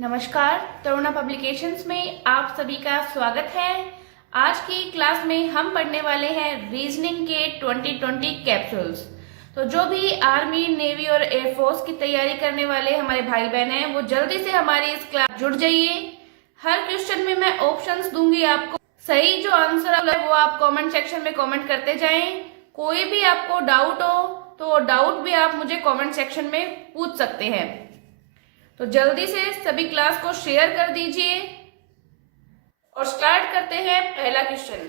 नमस्कार, तरुणा पब्लिकेशंस में आप सभी का स्वागत है। आज की क्लास में हम पढ़ने वाले हैं रीजनिंग के 2020 कैप्सूल्स। तो जो भी आर्मी, नेवी और एयरफोर्स की तैयारी करने वाले हमारे भाई बहन हैं वो जल्दी से हमारी इस क्लास जुड़ जाइए। हर क्वेश्चन में मैं ऑप्शंस दूंगी आपको, सही जो आंसर है वो आप कमेंट सेक्शन में कमेंट करते जाएं। कोई भी आपको डाउट हो तो डाउट भी आप मुझे कमेंट सेक्शन में पूछ सकते हैं। तो जल्दी से सभी क्लास को शेयर कर दीजिए और स्टार्ट करते हैं पहला क्वेश्चन।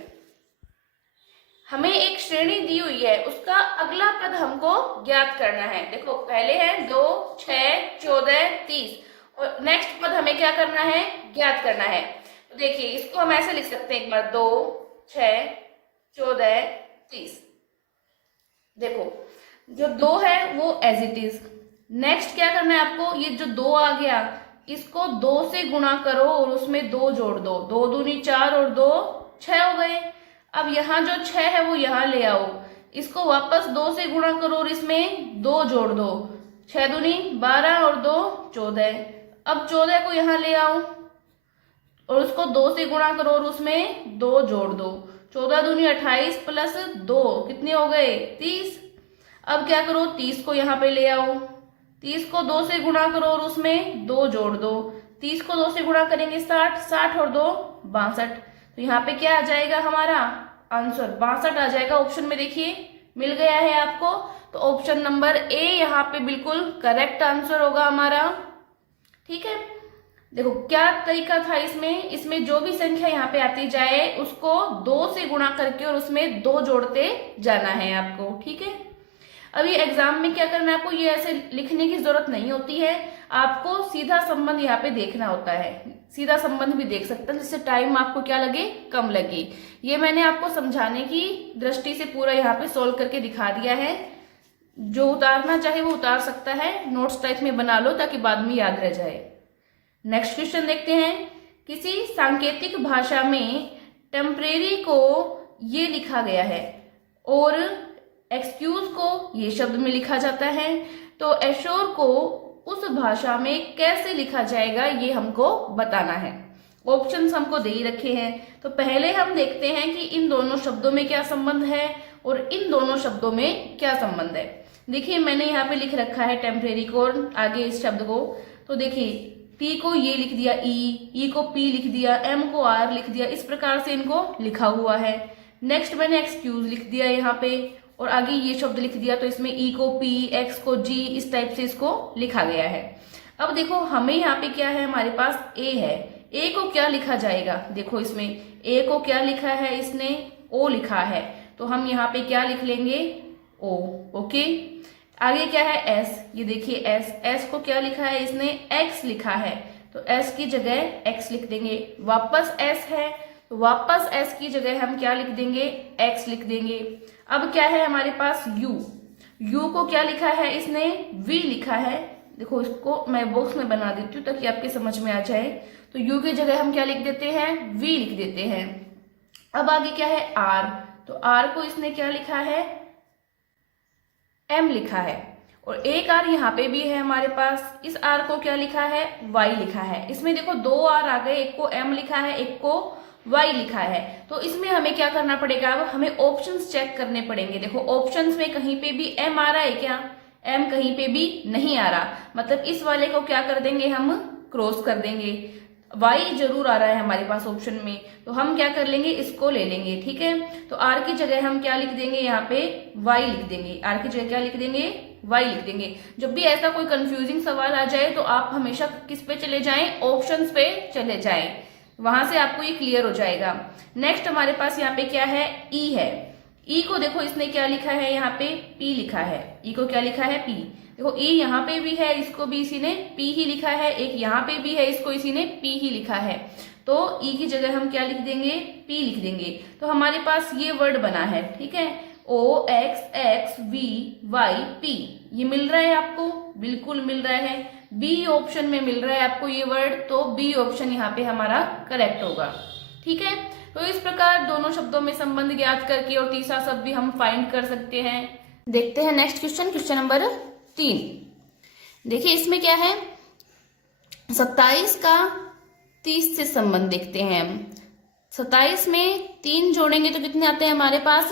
हमें एक श्रेणी दी हुई है, उसका अगला पद हमको ज्ञात करना है। देखो पहले है 2, 6, 14, 30 और नेक्स्ट पद हमें क्या करना है, ज्ञात करना है। तो देखिए इसको हम ऐसे लिख सकते हैं एक बार, 2, 6, 14, 30। देखो जो 2 है वो एज इट इज। नेक्स्ट क्या करना है आपको, ये जो 2 आ गया इसको 2 से गुणा करो और उसमें 2 जोड़ दो। 2 दूनी 4 और 2 6 हो गए। अब यहाँ जो 6 है वो यहाँ ले आओ, इसको वापस 2 से गुणा करो और इसमें 2 जोड़ दो। 6 दूनी 12 और 2 14। अब 14 को यहाँ ले आओ और उसको 2 से गुणा करो और उसमें 2 जोड़ दो। 14 दूनी 28 प्लस 2 कितने हो गए, 30। अब क्या करो, 30 को यहाँ पे ले आओ, 30 को 2 से गुणा करो और उसमें 2 जोड़ दो। 30 को 2 से गुणा करेंगे 60, 60 और 2 62। तो यहाँ पे क्या आ जाएगा हमारा आंसर, 62 आ जाएगा। ऑप्शन में देखिए मिल गया है आपको। तो ऑप्शन नंबर ए यहाँ पे बिल्कुल करेक्ट आंसर होगा हमारा। ठीक है, देखो क्या तरीका था इसमें जो भी संख्या यहाँ पे आती जाए उसको 2 से गुणा करके और उसमें 2 जोड़ते जाना है आपको। ठीक है, अभी एग्जाम में क्या करना है आपको, ये ऐसे लिखने की जरूरत नहीं होती है, आपको सीधा संबंध यहाँ पे देखना होता है। सीधा संबंध भी देख सकते हैं जिससे टाइम आपको क्या लगे, कम लगे। ये मैंने आपको समझाने की दृष्टि से पूरा यहाँ पे सोल्व करके दिखा दिया है। जो उतारना चाहे वो उतार सकता है, नोट्स टाइप में बना लो ताकि बाद में याद रह जाए। नेक्स्ट क्वेश्चन देखते हैं। किसी सांकेतिक भाषा में टेम्परेरी को ये लिखा गया है और एक्सक्यूज को ये शब्द में लिखा जाता है, तो एश्योर को उस भाषा में कैसे लिखा जाएगा ये हमको बताना है। ऑप्शंस हमको दे ही रखे हैं। तो पहले हम देखते हैं कि इन दोनों शब्दों में क्या संबंध है और इन दोनों शब्दों में क्या संबंध है। देखिए मैंने यहाँ पे लिख रखा है टेम्परेरी को और आगे इस शब्द को। तो देखिए टी को ये लिख दिया ई को पी लिख दिया, एम को आर लिख दिया, इस प्रकार से इनको लिखा हुआ है। नेक्स्ट मैंने एक्सक्यूज लिख दिया यहाँ पे और आगे ये शब्द लिख दिया, तो इसमें ई को पी, एक्स को जी, इस टाइप से इसको लिखा गया है। अब देखो हमें यहाँ पे क्या है, हमारे पास ए है। ए को क्या लिखा जाएगा, देखो इसमें ए को क्या लिखा है, इसने ओ लिखा है, तो हम यहाँ पे क्या लिख लेंगे, ओ। ओके, आगे क्या है एस, ये देखिए एस, एस को क्या लिखा है, इसने एक्स लिखा है, तो एस की जगह एक्स लिख देंगे। वापस एस है तो वापस एस की जगह हम क्या लिख देंगे, एक्स लिख देंगे। अब क्या है हमारे पास यू, यू को क्या लिखा है, इसने वी लिखा है। देखो इसको मैं बॉक्स में बना देती हूँ ताकि आपके समझ में आ जाए। तो यू की जगह हम क्या लिख देते हैं, वी लिख देते हैं। अब आगे क्या है आर, तो आर को इसने क्या लिखा है, एम लिखा है और एक आर यहाँ पे भी है हमारे पास। इस आर को क्या लिखा है, वाई लिखा है। इसमें देखो 2 आर आ गए, एक को एम लिखा है, एक को वाई लिखा है। तो इसमें हमें क्या करना पड़ेगा, अब हमें ऑप्शंस चेक करने पड़ेंगे। देखो ऑप्शंस में कहीं पे भी एम आ रहा है क्या, एम कहीं पे भी नहीं आ रहा, मतलब इस वाले को क्या कर देंगे, हम क्रॉस कर देंगे। वाई जरूर आ रहा है हमारे पास ऑप्शन में, तो हम क्या कर लेंगे, इसको ले लेंगे। ठीक है, तो आर की जगह हम क्या लिख देंगे, यहाँ पे वाई लिख देंगे। आर की जगह क्या लिख देंगे, वाई लिख देंगे। जब भी ऐसा कोई कंफ्यूजिंग सवाल आ जाए तो आप हमेशा किस पे चले जाएं, ऑप्शंस पे चले जाएं, वहां से आपको ये क्लियर हो जाएगा। नेक्स्ट हमारे पास यहाँ पे क्या है, ई है। ई को देखो इसने क्या लिखा है, यहाँ पे पी लिखा है। ई को क्या लिखा है, पी। देखो ई यहाँ पे भी है, इसको भी इसी ने पी ही लिखा है। एक यहाँ पे भी है, इसको इसी ने पी ही लिखा है। तो ई की जगह हम क्या लिख देंगे, पी लिख देंगे। तो हमारे पास ये वर्ड बना है। ठीक है, O X X V Y P, ये मिल रहा है आपको, बिल्कुल मिल रहा है। बी ऑप्शन में मिल रहा है आपको ये वर्ड, तो बी ऑप्शन यहाँ पे हमारा करेक्ट होगा। ठीक है, तो इस प्रकार दोनों शब्दों में संबंध ज्ञात करके और तीसरा शब्द भी हम फाइंड कर सकते हैं। देखते हैं नेक्स्ट क्वेश्चन, क्वेश्चन नंबर 3। देखिए इसमें क्या है, 27 का 30 से संबंध देखते हैं हम। 27 में 3 जोड़ेंगे तो कितने आते हैं हमारे पास?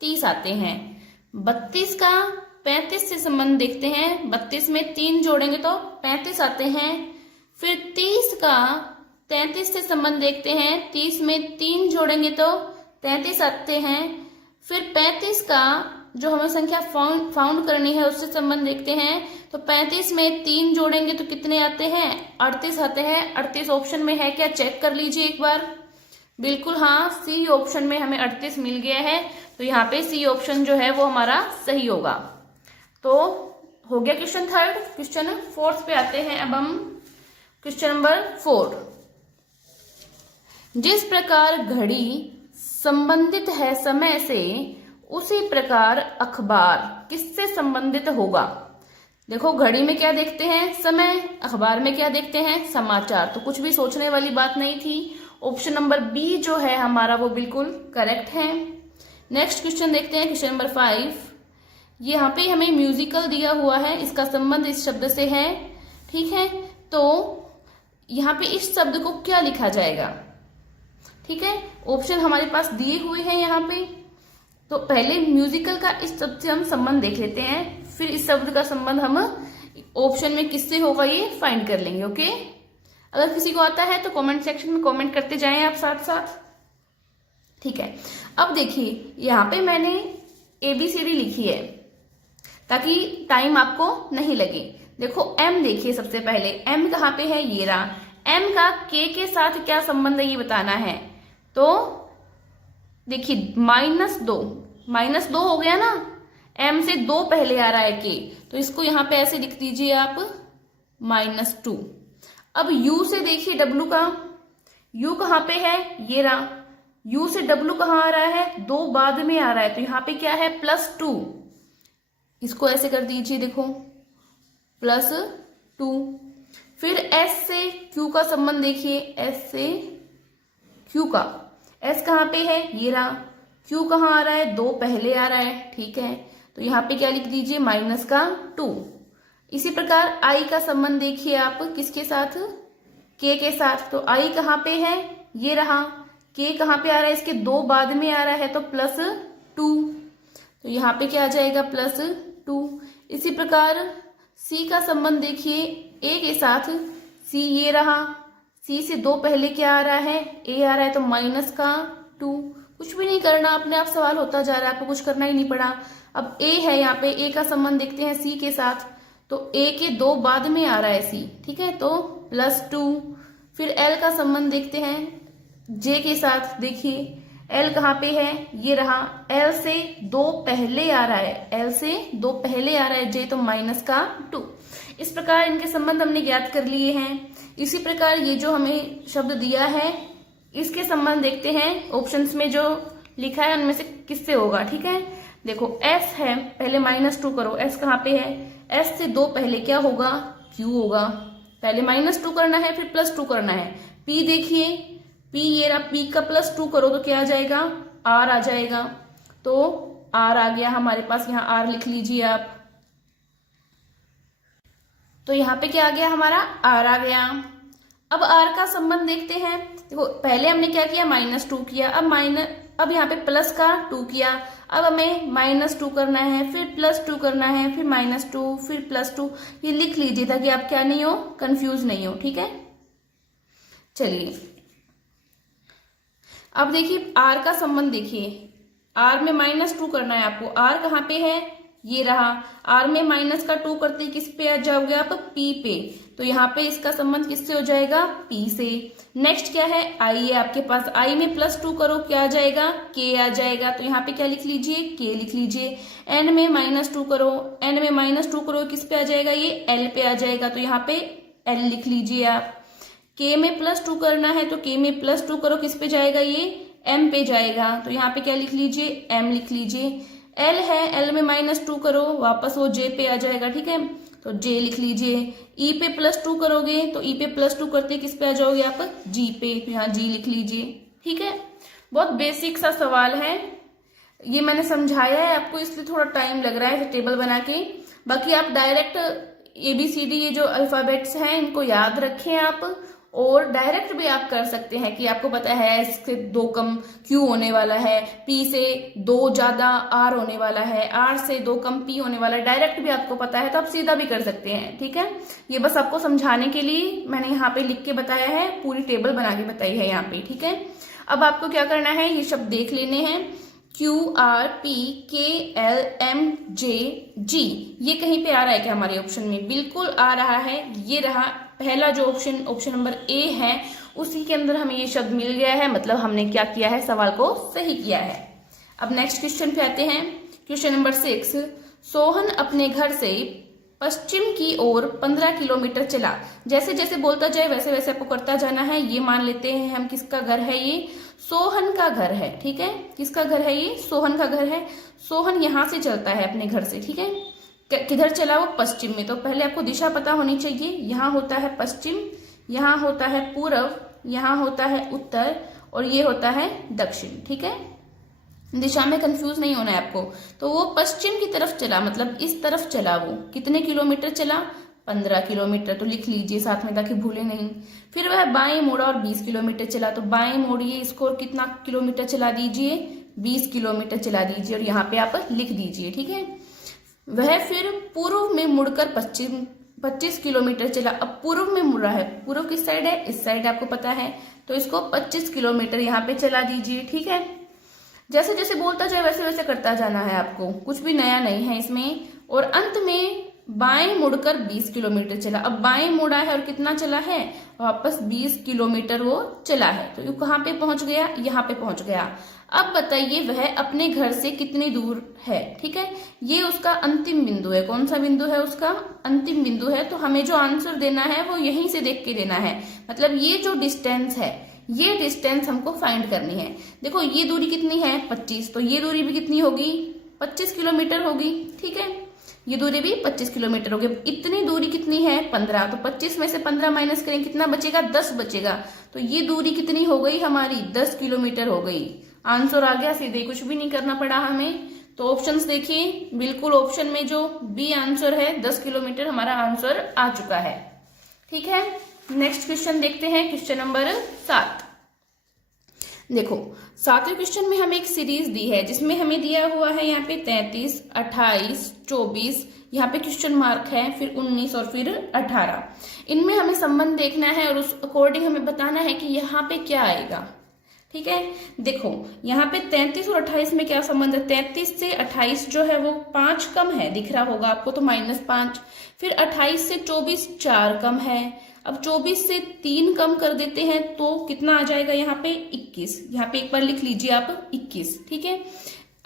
30 आते हैं। 32 का 35 से संबंध देखते हैं। 32 में 3 जोड़ेंगे तो 35 आते हैं। फिर 30 का 33 से संबंध देखते हैं। 30 में 3 जोड़ेंगे तो 33 आते हैं। फिर 35 का जो हमें संख्या फाउंड करनी है उससे संबंध देखते हैं। तो 35 में 3 जोड़ेंगे तो कितने आते हैं? 38 आते हैं। 38 ऑप्शन में है क्या? चेक कर लीजिए एक बार। बिल्कुल हाँ, सी ऑप्शन में हमें 38 मिल गया है। तो यहाँ पे सी ऑप्शन जो है वो हमारा सही होगा। तो हो गया क्वेश्चन थर्ड। क्वेश्चन फोर्थ पे आते हैं अब हम। Question number 4। जिस प्रकार घड़ी संबंधित है समय से, उसी प्रकार अखबार किससे संबंधित होगा? देखो, घड़ी में क्या देखते हैं? समय। अखबार में क्या देखते हैं? समाचार। तो कुछ भी सोचने वाली बात नहीं थी। ऑप्शन नंबर बी जो है हमारा वो बिल्कुल करेक्ट है। नेक्स्ट क्वेश्चन देखते हैं, क्वेश्चन नंबर 5। यहाँ पे हमें म्यूजिकल दिया हुआ है, इसका संबंध इस शब्द से है। ठीक है, तो यहाँ पे इस शब्द को क्या लिखा जाएगा? ठीक है, ऑप्शन हमारे पास दिए हुए हैं यहाँ पे। तो पहले म्यूजिकल का इस शब्द से हम संबंध देख लेते हैं, फिर इस शब्द का संबंध हम ऑप्शन में किससे होगा ये फाइंड कर लेंगे। ओके, अगर किसी को आता है तो कमेंट सेक्शन में कमेंट करते जाएं आप साथ साथ। ठीक है, अब देखिए यहाँ पे मैंने ABCD लिखी है ताकि टाइम आपको नहीं लगे। देखो M देखिए, सबसे पहले M कहाँ पे है? ये रहा। M का K के साथ क्या संबंध है ये बताना है। तो देखिए -2 हो गया ना, M से 2 पहले आ रहा है K, तो इसको यहां पे ऐसे लिख दीजिए आप -2। अब U से देखिए W का, U कहाँ पे है? ये रहा। U से W कहाँ आ रहा है? 2 बाद में आ रहा है, तो यहाँ पे क्या है? +2। इसको ऐसे कर दीजिए, देखो +2। फिर S से Q का संबंध देखिए, S से Q का, S कहाँ पे है? ये रहा। Q कहाँ आ रहा है? 2 पहले आ रहा है। ठीक है, तो यहाँ पे क्या लिख दीजिए? -2। इसी प्रकार I का संबंध देखिए आप, किसके साथ? K के साथ। तो I कहाँ पे है? ये रहा। K कहाँ पे आ रहा है? इसके 2 बाद में आ रहा है, तो +2। तो यहाँ पे क्या आ जाएगा? +2। इसी प्रकार C का संबंध देखिए A के साथ, C ये रहा। C से 2 पहले क्या आ रहा है? A आ रहा है, तो -2। कुछ भी नहीं करना, अपने आप सवाल होता जा रहा है, आपको कुछ करना ही नहीं पड़ा। अब A है, यहाँ पे A का संबंध देखते हैं C के साथ, तो A के 2 बाद में आ रहा है C। ठीक है, तो +2। फिर L का संबंध देखते हैं J के साथ। देखिए L कहाँ पे है? ये रहा। L से 2 पहले आ रहा है, L से 2 पहले आ रहा है J, तो -2। इस प्रकार इनके संबंध हमने ज्ञात कर लिए हैं। इसी प्रकार ये जो हमें शब्द दिया है इसके संबंध देखते हैं, ऑप्शंस में जो लिखा है उनमें से किससे होगा। ठीक है, देखो S है, पहले -2 करो। S कहाँ पे है? S से 2 पहले क्या होगा? Q होगा। पहले -2 करना है, फिर +2 करना है। P देखिए, P ये रहा। P का +2 करो तो क्या आ जाएगा? R आ जाएगा। तो R आ गया हमारे पास, यहाँ R लिख लीजिए आप। तो यहाँ पे क्या आ गया? हमारा R आ गया। अब R का संबंध देखते हैं। देखो पहले हमने क्या किया? -2 किया। अब यहाँ पे प्लस का 2 किया। अब हमें -2 करना है, फिर +2 करना है, फिर -2, फिर +2। ये लिख लीजिए ताकि आप क्या नहीं हो, कंफ्यूज नहीं हो। ठीक है, चलिए अब देखिए R का संबंध देखिए। R में -2 करना है आपको। R कहाँ पे है? ये रहा। R में -2 करते किस पे आ जाओगे आप? P पे। तो यहाँ पे इसका संबंध किससे हो जाएगा? P से। नेक्स्ट क्या है? I है आपके पास। I में +2 करो, क्या आ जाएगा? K आ जाएगा। तो यहाँ पे क्या लिख लीजिए? K लिख लीजिए। N में -2 करो, N में -2 करो, किस पे आ जाएगा? ये L पे आ जाएगा। तो यहाँ पे L लिख लीजिए आप। K में +2 करना है, तो K में +2 करो, किस पे जाएगा? ये M पे जाएगा। तो यहाँ पे क्या लिख लीजिए? M लिख लीजिए। L है, L में -2 करो, वापस वो J पे आ जाएगा। ठीक है, तो J लिख लीजिए। E पे +2 करोगे तो E पे +2 करते किस पे आ जाओगे आप? G पे। तो यहाँ G लिख लीजिए। ठीक है, बहुत बेसिक सा सवाल है, ये मैंने समझाया है आपको, इसलिए थोड़ा टाइम लग रहा है टेबल बना के। बाकी आप डायरेक्ट ABCD ये जो अल्फाबेट्स हैं इनको याद रखें आप, और डायरेक्ट भी आप कर सकते हैं कि आपको पता है S से 2 कम Q होने वाला है, P से 2 ज्यादा R होने वाला है, R से 2 कम P होने वाला है, डायरेक्ट भी आपको पता है तो आप सीधा भी कर सकते हैं। ठीक है, ये बस आपको समझाने के लिए मैंने यहाँ पे लिख के बताया है, पूरी टेबल बना के बताई है यहाँ पे। ठीक है, अब आपको क्या करना है, ये शब्द देख लेने हैं, QRPKLMJ G, ये कहीं पे आ रहा है क्या हमारे ऑप्शन में? बिल्कुल आ रहा है, ये रहा पहला जो ऑप्शन नंबर A है, उसी के अंदर हमें ये शब्द मिल गया है, मतलब हमने क्या किया है, सवाल को सही किया है। अब नेक्स्ट क्वेश्चन पे आते हैं, क्वेश्चन नंबर 6। सोहन अपने घर से पश्चिम की ओर 15 किलोमीटर चला। जैसे जैसे बोलता जाए वैसे वैसे आपको करता जाना है। ये मान लेते हैं हम किसका घर है, ये सोहन का घर है। ठीक है, किसका घर है, ये सोहन का घर है। सोहन यहाँ से चलता है अपने घर से। ठीक है, किधर चला वो? पश्चिम में। तो पहले आपको दिशा पता होनी चाहिए। यहाँ होता है पश्चिम, यहाँ होता है पूर्व, यहाँ होता है उत्तर और ये होता है दक्षिण। ठीक है, दिशा में कंफ्यूज नहीं होना है आपको। तो वो पश्चिम की तरफ चला, मतलब इस तरफ चला। वो कितने किलोमीटर चला? 15 किलोमीटर। तो लिख लीजिए साथ में ताकि भूले नहीं। फिर वह बाएं मुड़ा और 20 किलोमीटर चला। तो बाएं मोड़िए इसको और कितना किलोमीटर चला दीजिए? 20 किलोमीटर चला दीजिए और यहाँ पे आप लिख दीजिए। ठीक है, वह फिर पूर्व में मुड़कर 25 किलोमीटर चला। अब पूर्व में मुड़ रहा है, पूर्व किस साइड है? इस साइड आपको पता है, तो इसको 25 किलोमीटर यहाँ पे चला दीजिए। ठीक है, जैसे जैसे बोलता जाए वैसे वैसे करता जाना है आपको, कुछ भी नया नहीं है इसमें। और अंत में बाएं मुड़कर 20 किलोमीटर चला। अब बाएं मुड़ा है और कितना चला है? वापस 20 किलोमीटर वो चला है। तो ये कहाँ पे पहुंच गया? यहाँ पे पहुंच गया। अब बताइए वह अपने घर से कितनी दूर है? ठीक है, ये उसका अंतिम बिंदु है। कौन सा बिंदु है? उसका अंतिम बिंदु है। तो हमें जो आंसर देना है वो यहीं से देख के देना है। मतलब ये जो डिस्टेंस है, ये डिस्टेंस हमको फाइंड करनी है। देखो ये दूरी कितनी है? 25। तो ये दूरी भी कितनी होगी? 25 किलोमीटर होगी। ठीक है, ये दूरी भी 25 किलोमीटर होगी। इतनी दूरी कितनी है? 15। तो 25 में से 15 माइनस करें, कितना बचेगा? 10 बचेगा। तो ये दूरी कितनी हो गई हमारी? 10 किलोमीटर हो गई। आंसर आ गया सीधे, कुछ भी नहीं करना पड़ा हमें। तो ऑप्शंस देखिए, बिल्कुल ऑप्शन में जो बी आंसर है 10 किलोमीटर हमारा आंसर आ चुका है। ठीक है, नेक्स्ट क्वेश्चन देखते हैं, क्वेश्चन नंबर 7। देखो 7वें क्वेश्चन में हमें एक सीरीज दी है जिसमें हमें दिया हुआ है यहाँ पे 33, 28, 24, यहाँ पे क्वेश्चन मार्क है, फिर 19 और फिर 18। इनमें हमें संबंध देखना है और उस अकॉर्डिंग हमें बताना है कि यहाँ पे क्या आएगा। ठीक है, देखो यहाँ पे 33 और 28 में क्या संबंध है? 33 से 28 जो है वो 5 कम है, दिख रहा होगा आपको, तो -5। फिर 28 से 24 4 कम है। अब 24 से 3 कम कर देते हैं तो कितना आ जाएगा यहाँ पे? 21। यहाँ पे एक बार लिख लीजिए आप 21। ठीक है,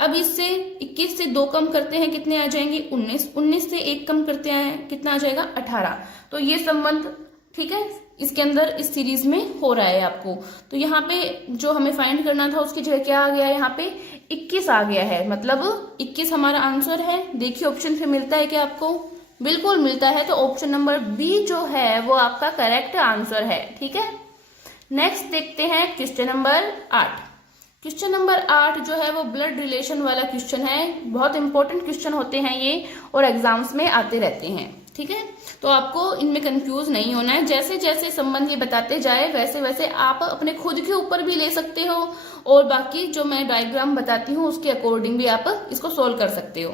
अब इससे 21 से 2 कम करते हैं, कितने आ जाएंगे? 19। 19 से 1 कम करते हैं, कितना आ जाएगा? 18। तो ये संबंध ठीक है इसके अंदर इस सीरीज में हो रहा है आपको। तो यहाँ पे जो हमें फाइंड करना था उसकी जगह क्या आ गया? यहाँ पे 21 आ गया है, मतलब 21 हमारा आंसर है। देखिए ऑप्शन से मिलता है क्या आपको? बिल्कुल मिलता है। तो ऑप्शन नंबर बी जो है वो आपका करेक्ट आंसर है। ठीक है, नेक्स्ट देखते हैं क्वेश्चन नंबर 8। क्वेश्चन नंबर 8 जो है वो ब्लड रिलेशन वाला क्वेश्चन है। बहुत इंपॉर्टेंट क्वेश्चन होते हैं ये और एग्जाम्स में आते रहते हैं। ठीक है, तो आपको इनमें कंफ्यूज नहीं होना है। जैसे जैसे संबंध ये बताते जाए वैसे वैसे आप अपने खुद के ऊपर भी ले सकते हो और बाकी जो मैं डायग्राम बताती हूँ उसके अकॉर्डिंग भी आप इसको सोल्व कर सकते हो।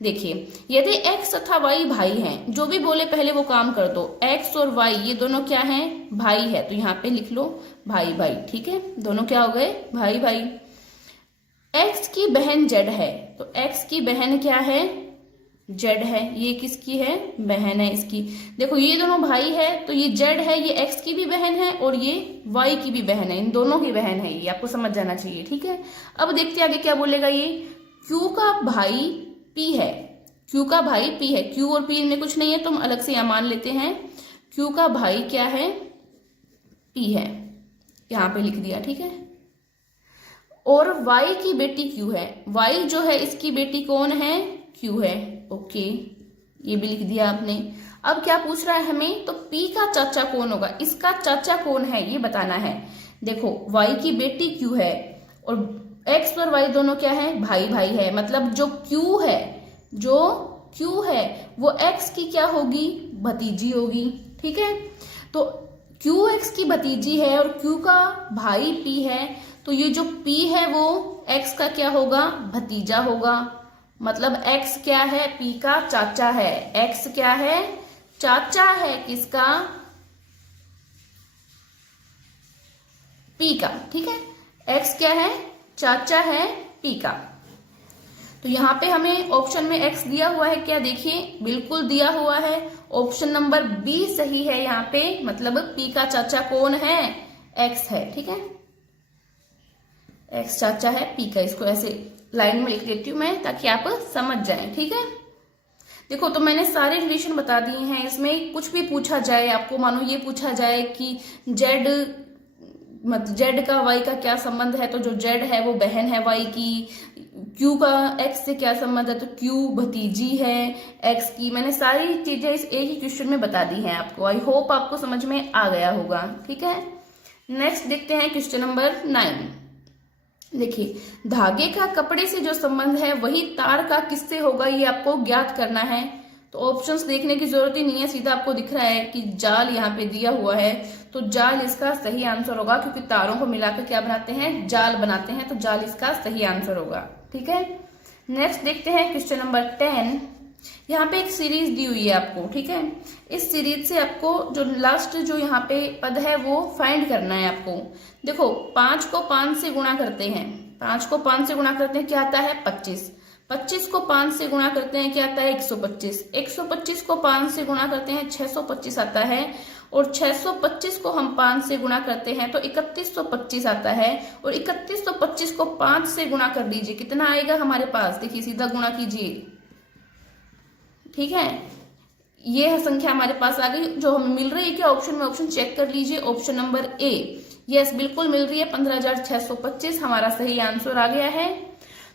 देखिए यदि x तथा y भाई हैं, जो भी बोले पहले वो काम कर दो। x और y ये दोनों क्या हैं? भाई है। तो यहाँ पे लिख लो भाई भाई। ठीक है, दोनों क्या हो गए? भाई भाई। x की बहन z है, तो x की बहन क्या है? z है। ये किसकी है? बहन है इसकी। देखो ये दोनों भाई है तो ये z है, ये x की भी बहन है और ये y की भी बहन है, इन दोनों की बहन है। ये आपको समझ जाना चाहिए। ठीक है, अब देखते आगे क्या बोलेगा। ये q का भाई p है, q का भाई p है। q और p इनमें कुछ नहीं है तो हम अलग से यहाँ मान लेते हैं। q का भाई क्या है? p है, यहाँ पे लिख दिया। ठीक है, और y की बेटी q है। y जो है इसकी बेटी कौन है? q है। ओके, ये भी लिख दिया आपने। अब क्या पूछ रहा है हमें? तो p का चाचा कौन होगा? इसका चाचा कौन है ये बताना है। देखो y की बेटी q है और x और y दोनों क्या है? भाई भाई है। मतलब जो q है वो x की क्या होगी? भतीजी होगी। ठीक है, तो क्यू एक्स की भतीजी है और क्यू का भाई पी है, तो ये जो पी है वो एक्स का क्या होगा, भतीजा होगा। मतलब एक्स क्या है, पी का चाचा है। एक्स क्या है, चाचा है किसका, पी का। ठीक है, एक्स क्या है, चाचा है पी का। तो यहाँ पे हमें ऑप्शन में एक्स दिया हुआ है क्या, देखिए बिल्कुल दिया हुआ है। ऑप्शन नंबर बी सही है यहाँ पे, मतलब पी का चाचा कौन है, एक्स है। ठीक है, एक्स चाचा है पी का। इसको ऐसे लाइन में लिख देती हूँ मैं ताकि आप समझ जाएं। ठीक है, देखो तो मैंने सारे रिलेशन बता दिए हैं। इसमें कुछ भी पूछा जाए आपको, मानो ये पूछा जाए कि जेड जेड का वाई का क्या संबंध है, तो जो जेड है वो बहन है वाई की। क्यू का एक्स से क्या संबंध है, तो क्यू भतीजी है एक्स की। मैंने सारी चीजें इस एक ही क्वेश्चन में बता दी हैं आपको। आई होप आपको समझ में आ गया होगा। ठीक है, नेक्स्ट देखते हैं क्वेश्चन नंबर 9। देखिए, धागे का कपड़े से जो संबंध है वही तार का किससे होगा, ये आपको ज्ञात करना है। तो ऑप्शंस देखने की जरूरत ही नहीं है, सीधा आपको दिख रहा है कि जाल यहाँ पे दिया हुआ है, तो जाल इसका सही आंसर होगा, क्योंकि तारों को मिलाकर क्या बनाते हैं, जाल बनाते हैं, तो जाल इसका सही आंसर होगा। ठीक है, नेक्स्ट देखते हैं क्वेश्चन नंबर 10। यहाँ पे एक सीरीज दी हुई है आपको। ठीक है, इस सीरीज से आपको जो लास्ट जो यहाँ पे पद है वो फाइंड करना है आपको। देखो 5 को 5 से गुणा करते हैं, 5 को 5 से गुणा करते हैं क्या आता है, 25। 25 को 5 से गुणा करते हैं क्या आता है, 125। 125 को 5 से गुणा करते हैं 625 आता है, और 625 को हम 5 से गुणा करते हैं तो 3125 आता है, और 3125 को 5 से गुणा कर दीजिए, कितना आएगा हमारे पास, देखिए सीधा गुणा कीजिए। ठीक है, ये संख्या हमारे पास आ गई जो हमें मिल रही है क्या ऑप्शन में, ऑप्शन चेक कर लीजिए। ऑप्शन नंबर ए, यस बिल्कुल मिल रही है, 15,625 हमारा सही आंसर आ गया है।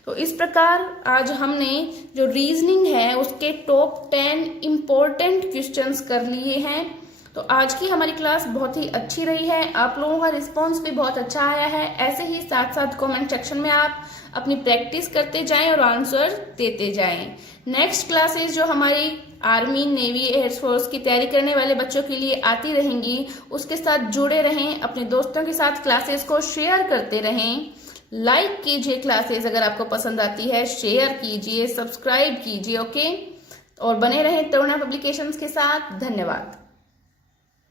तो इस प्रकार आज हमने जो रीजनिंग है उसके टॉप 10 इंपॉर्टेंट क्वेश्चंस कर लिए हैं। तो आज की हमारी क्लास बहुत ही अच्छी रही है, आप लोगों का रिस्पांस भी बहुत अच्छा आया है। ऐसे ही साथ साथ कमेंट सेक्शन में आप अपनी प्रैक्टिस करते जाएं और आंसर देते जाएं। नेक्स्ट क्लासेस जो हमारी आर्मी, नेवी, एयरफोर्स की तैयारी करने वाले बच्चों के लिए आती रहेंगी, उसके साथ जुड़े रहें, अपने दोस्तों के साथ क्लासेस को शेयर करते रहें। लाइक कीजिए क्लासेस अगर आपको पसंद आती है, शेयर कीजिए, सब्सक्राइब कीजिए। ओके, और बने रहें तरुणा पब्लिकेशंस के साथ। धन्यवाद।